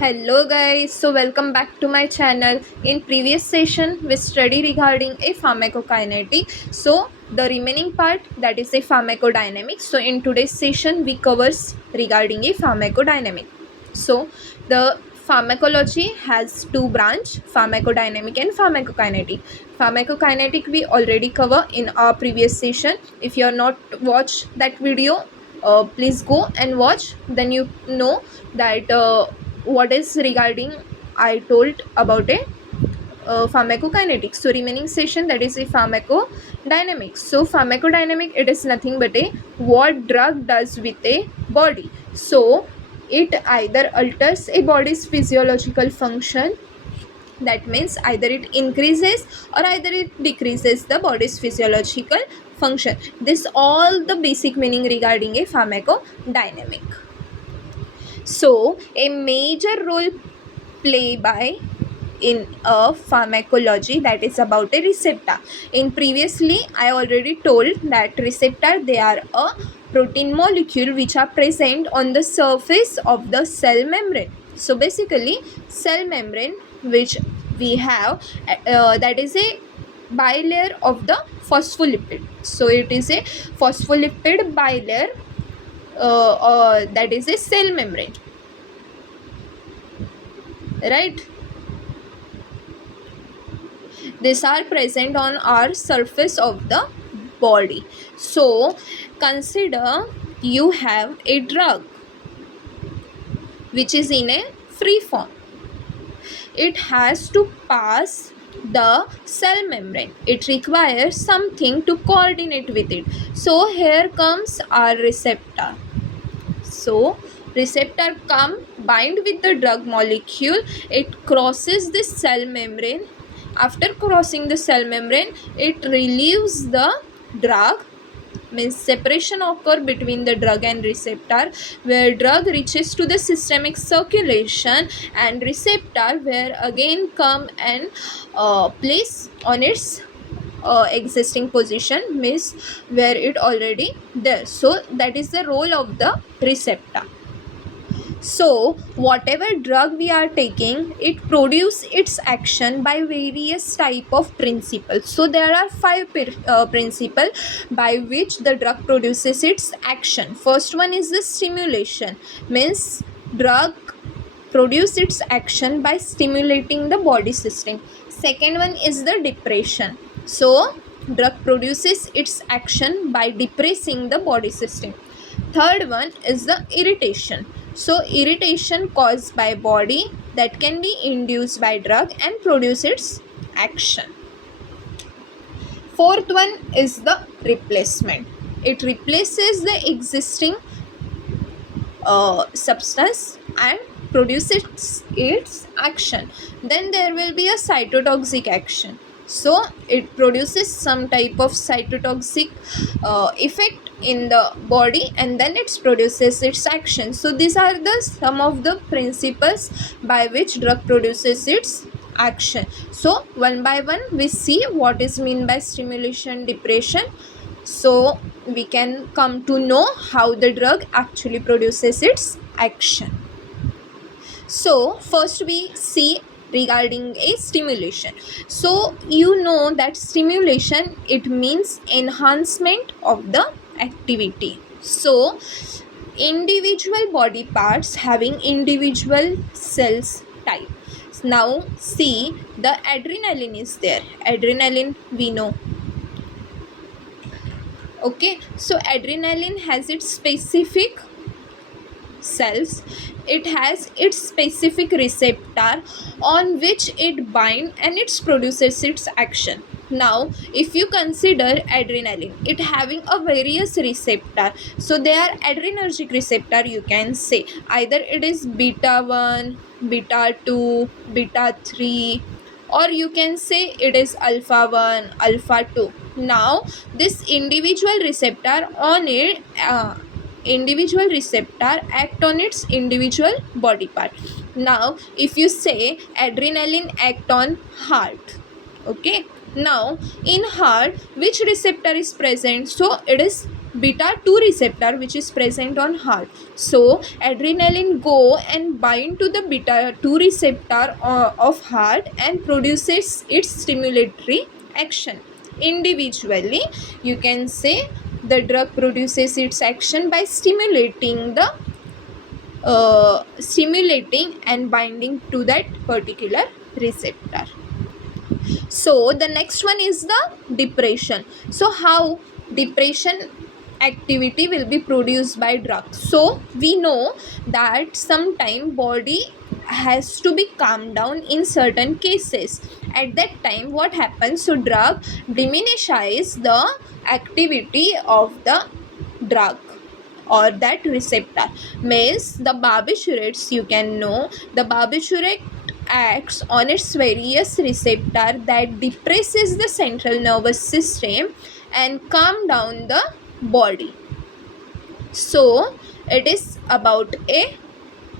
Hello guys, so welcome back to my channel. In previous session we study regarding a pharmacokinetic. So the remaining part, that is a pharmacodynamic. So in today's session we covers regarding a pharmacodynamic. So the pharmacology has two branch, pharmacodynamic and pharmacokinetic. Pharmacokinetic we already cover in our previous session. If you are not watched that video, please go and watch, then you know that what is regarding I told about a pharmacokinetics. So remaining session, that is a pharmacodynamics. So pharmacodynamic, it is nothing but a what drug does with a body. So it either alters a body's physiological function, that means either it increases or either it decreases the body's physiological function. This all the basic meaning regarding a pharmacodynamic. So a major role play by in a pharmacology, that is about a receptor. In previously I already told that receptor, they are a protein molecule which are present on the surface of the cell membrane. So basically cell membrane which we have, that is a bilayer of the phospholipid. So it is a phospholipid bilayer, that is a cell membrane, right? These are present on our surface of the body. So consider you have a drug which is in a free form. It has to pass the cell membrane. It requires something to coordinate with it. So here comes our receptor. So receptor come bind with the drug molecule. It crosses the cell membrane. After crossing the cell membrane, it relieves the drug, means separation occur between the drug and receptor, where drug reaches to the systemic circulation, and receptor where again come and place on its existing position, means where it already there. So that is the role of the receptor. So whatever drug we are taking, it produce its action by various type of principles. So there are five principles by which the drug produces its action. First one is the stimulation, means drug produce its action by stimulating the body system. Second one is the depression. So drug produces its action by depressing the body system. Third one is the irritation. So irritation caused by body, that can be induced by drug and produce its action. Fourth one is the replacement. It replaces the existing substance and produces its action. Then there will be a cytotoxic action. So it produces some type of cytotoxic effect in the body, and then it produces its action. So these are the some of the principles by which drug produces its action. So one by one we see what is mean by stimulation, depression. So we can come to know how the drug actually produces its action. So first we see regarding a stimulation. So you know that stimulation, it means enhancement of the activity. So individual body parts having individual cells type. Now see, the adrenaline is there. Adrenaline we know. Okay, so adrenaline has its specific cells. It has its specific receptor on which it binds and it produces its action. Now if you consider adrenaline, it having a various receptor. So they are adrenergic receptor, you can say. Either it is beta 1, beta 2, beta 3, or you can say it is alpha 1, alpha 2. Now this individual receptor on it, individual receptor act on its individual body part. Now if you say adrenaline act on heart, okay, now in heart which receptor is present? So it is beta 2 receptor which is present on heart. So adrenaline go and bind to the beta 2 receptor of heart and produces its stimulatory action. Individually, you can say the drug produces its action by stimulating and binding to that particular receptor. So the next one is the depression. So how depression activity will be produced by drug? So we know that sometime body has to be calmed down in certain cases. At that time what happens? So drug diminishes the activity of the drug or that receptor. Means the barbiturates, you can know, the barbiturate acts on its various receptor that depresses the central nervous system and calm down the body. So it is about a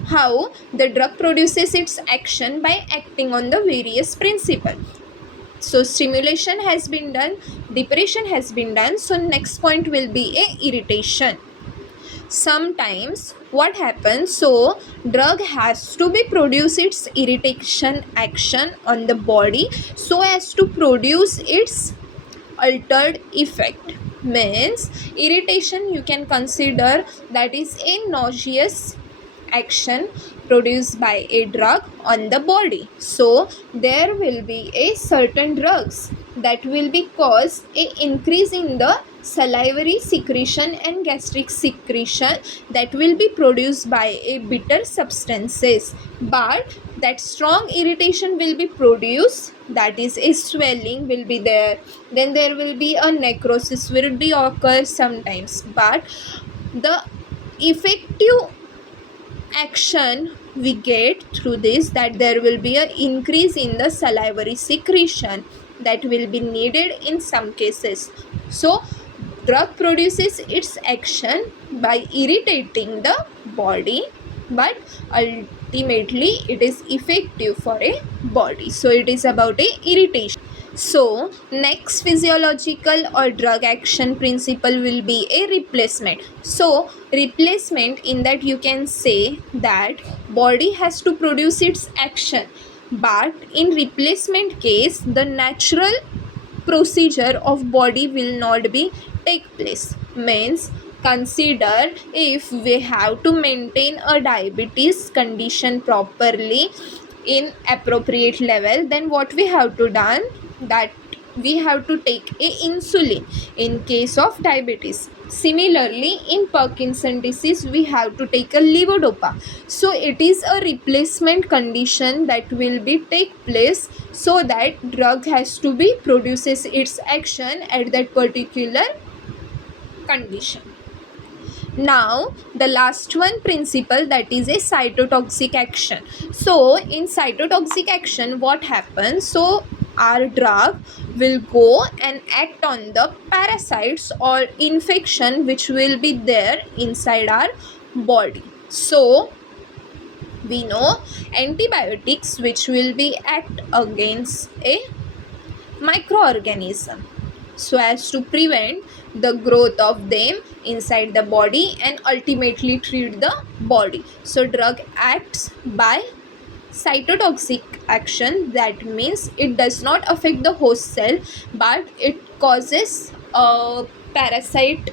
how the drug produces its action by acting on the various principles. So stimulation has been done, depression has been done. So next point will be a irritation. Sometimes what happens? So drug has to be produce its irritation action on the body so as to produce its altered effect. Means irritation you can consider that is a nauseous action produced by a drug on the body. So there will be a certain drugs that will be cause a increase in the salivary secretion and gastric secretion that will be produced by a bitter substances, but that strong irritation will be produced, that is a swelling will be there, then there will be a necrosis will be occur sometimes, but the effective action we get through this, that there will be an increase in the salivary secretion that will be needed in some cases. So drug produces its action by irritating the body, but ultimately it is effective for a body. So it is about a irritation. So next physiological or drug action principle will be a replacement. So replacement, in that you can say that body has to produce its action, but in replacement case the natural procedure of body will not be take place. Means consider if we have to maintain a diabetes condition properly in appropriate level, then what we have to done, that we have to take a insulin in case of diabetes. Similarly in Parkinson disease we have to take a levodopa. So it is a replacement condition that will be take place, so that drug has to be produces its action at that particular condition. Now the last one principle, that is a cytotoxic action. So in cytotoxic action what happens? So our drug will go and act on the parasites or infection which will be there inside our body. So we know antibiotics which will be act against a microorganism so as to prevent the growth of them inside the body and ultimately treat the body. So drug acts by cytotoxic action, that means it does not affect the host cell but it causes a parasite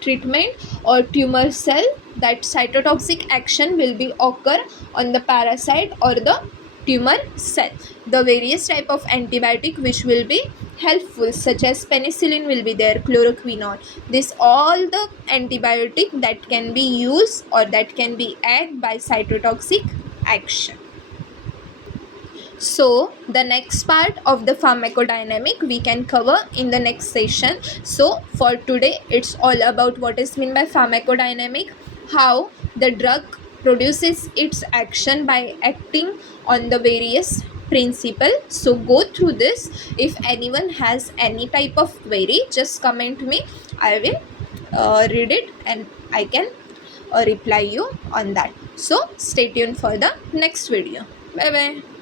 treatment or tumor cell. That cytotoxic action will be occur on the parasite or the tumor cell. The various type of antibiotic which will be helpful, such as penicillin will be there, chloroquinol, this all the antibiotic that can be used or that can be act by cytotoxic action. So the next part of the pharmacodynamic we can cover in the next session. So for today it's all about what is meant by pharmacodynamic, how the drug produces its action by acting on the various principle. So go through this. If anyone has any type of query, just comment me, I will read it and I can reply you on that. So stay tuned for the next video. Bye bye.